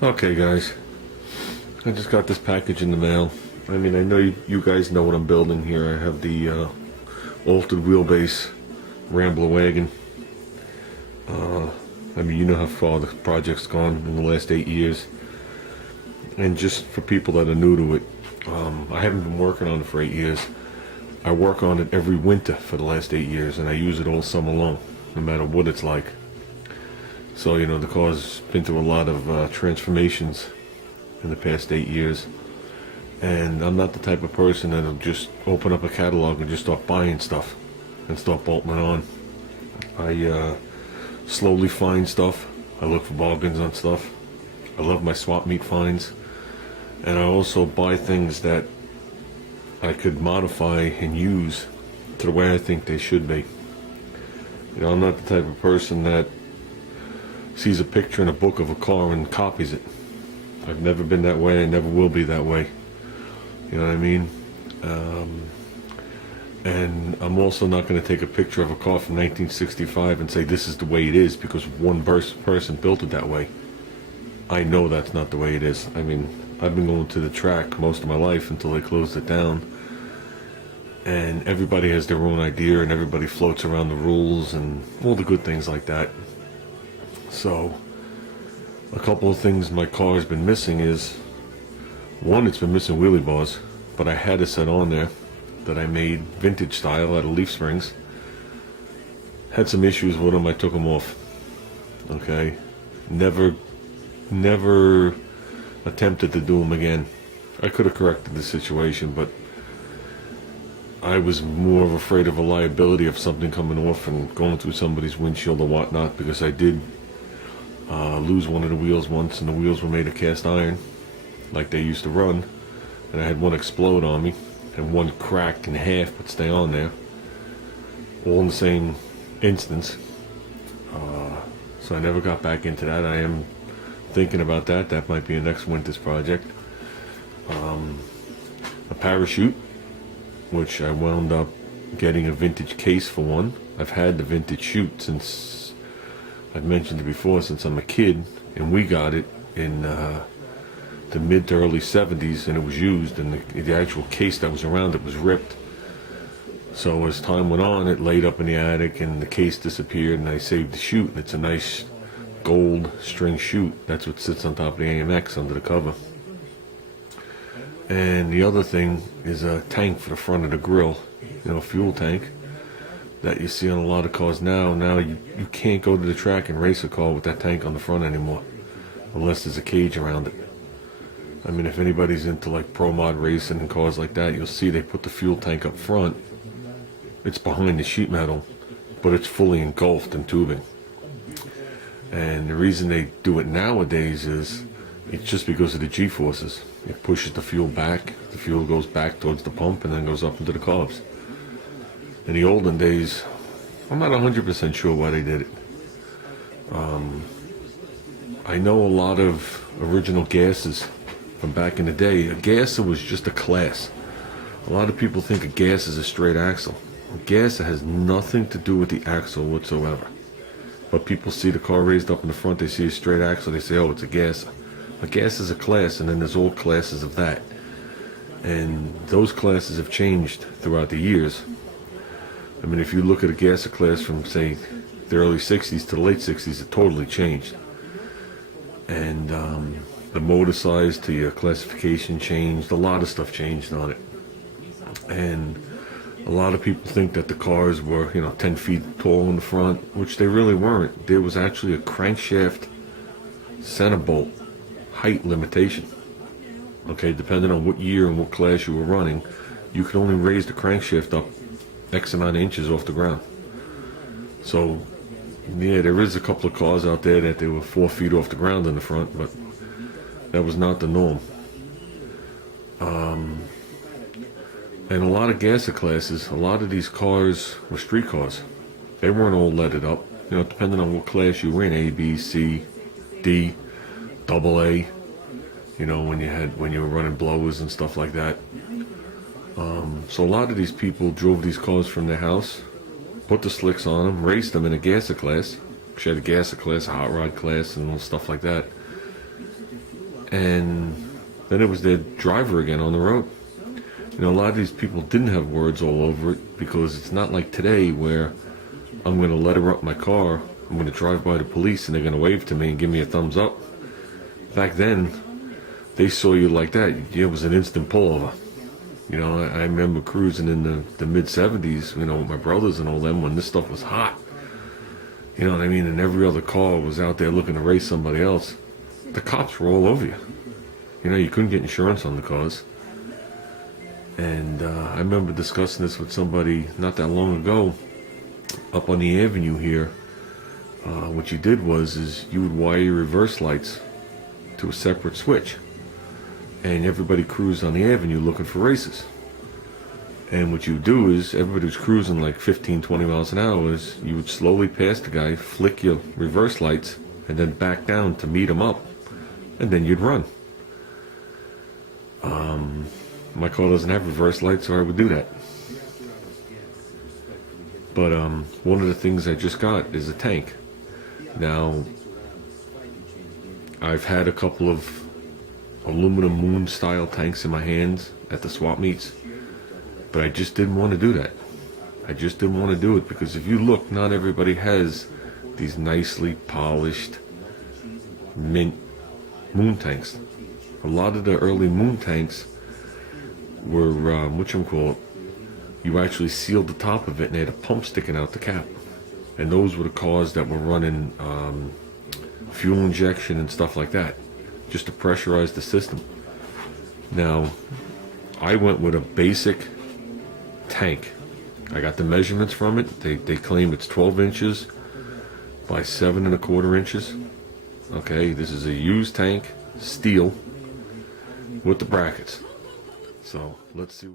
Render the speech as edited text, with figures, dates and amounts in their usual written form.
Okay, guys, I just got this package in the mail. I mean, I know you guys know what I'm building here. I have the altered wheelbase Rambler wagon. I mean, you know how far the project's gone in the last 8 years. And just for people that are new to it, I haven't been working on it for 8 years. I work on it every winter for the last 8 years, and I use it all summer long, no matter what it's like. So, you know, the car's been through a lot of transformations in the past 8 years. And I'm not the type of person that'll just open up a catalog and just start buying stuff and start bolting it on. I slowly find stuff. I look for bargains on stuff. I love my swap meet finds. And I also buy things that I could modify and use to the way I think they should be. You know, I'm not the type of person that sees a picture in a book of a car and copies it. I've never been that way. I never will be that way. You know what I mean? And I'm also not going to take a picture of a car from 1965 and say this is the way it is because one person built it that way. I know that's not the way it is. I mean, I've been going to the track most of my life until they closed it down. And everybody has their own idea and everybody floats around the rules and all the good things like that. So, a couple of things my car has been missing is, one, it's been missing wheelie bars, but I had a set on there that I made vintage style out of leaf springs. Had some issues with them, I took them off. Okay, never attempted to do them again. I could have corrected the situation, but I was more afraid of a liability of something coming off and going through somebody's windshield or whatnot, because I did lose one of the wheels once, and the wheels were made of cast iron like they used to run, and I had one explode on me and one crack in half but stay on there, all in the same instance. So I never got back into that. I am thinking about that. That might be a next winter's project. A parachute, which I wound up getting a vintage case for one. I've had the vintage chute since, I've mentioned it before, since I'm a kid, and we got it in the mid to early 70s, and it was used, and the actual case that was around it was ripped. So as time went on, it laid up in the attic and the case disappeared, and I saved the chute, and it's a nice gold string chute. That's what sits on top of the AMX under the cover. And the other thing is a tank for the front of the grill, you know, a fuel tank that you see on a lot of cars now. Now you can't go to the track and race a car with that tank on the front anymore, unless there's a cage around it. I mean, if anybody's into like pro mod racing and cars like that, you'll see they put the fuel tank up front. It's behind the sheet metal, but it's fully engulfed in tubing. And the reason they do it nowadays is it's just because of the G-forces. It pushes the fuel back, the fuel goes back towards the pump and then goes up into the carbs. In the olden days, I'm not 100% sure why they did it. I know a lot of original gases from back in the day. A gasser was just a class. A lot of people think a gas is a straight axle. A gasser has nothing to do with the axle whatsoever. But people see the car raised up in the front, they see a straight axle, they say, oh, it's a gasser. A gas is a class, and then there's all classes of that. And those classes have changed throughout the years. I mean, if you look at a gasser class from, say, the early 60s to the late 60s, it totally changed. And the motor size to your classification changed. A lot of stuff changed on it. And a lot of people think that the cars were, you know, 10 feet tall in the front, which they really weren't. There was actually a crankshaft center bolt height limitation. Okay, depending on what year and what class you were running, you could only raise the crankshaft up X amount of inches off the ground. So, yeah, there is a couple of cars out there that they were 4 feet off the ground in the front, but that was not the norm. And a lot of gasser classes, a lot of these cars were street cars. They weren't all leaded up. You know, depending on what class you were in, A, B, C, D, double A. You know, when you were running blowers and stuff like that. So a lot of these people drove these cars from their house, put the slicks on them, raced them in a gasser class. She had a gasser class, a hot rod class, and all stuff like that. and then it was their driver again on the road. You know, a lot of these people didn't have words all over it, because it's not like today where I'm going to letter up my car, I'm going to drive by the police and they're going to wave to me and give me a thumbs up. Back then, they saw you like that, it was an instant pullover. You know, I remember cruising in the mid-70s, you know, with my brothers and all them, when this stuff was hot. You know what I mean? And every other car was out there looking to race somebody else. The cops were all over you. You know, you couldn't get insurance on the cars. And I remember discussing this with somebody not that long ago up on the avenue here. What you did is you would wire your reverse lights to a separate switch, and everybody cruised on the avenue looking for races. And what you would do is, everybody was cruising like 15, 20 miles an hour, is you would slowly pass the guy, flick your reverse lights, and then back down to meet him up, and then you'd run. My car doesn't have reverse lights, so I would do that. But one of the things I just got is a tank. Now, I've had a couple of aluminum moon style tanks in my hands at the swap meets, but I just didn't want to do that. I just didn't want to do it, because if you look, not everybody has these nicely polished mint moon tanks. A lot of the early moon tanks were you actually sealed the top of it and they had a pump sticking out the cap, and those were the cars that were running fuel injection and stuff like that, just to pressurize the system. Now, I went with a basic tank. I got the measurements from it. They claim it's 12 inches by 7¼ inches. Okay, this is a used tank, steel, with the brackets. So let's see.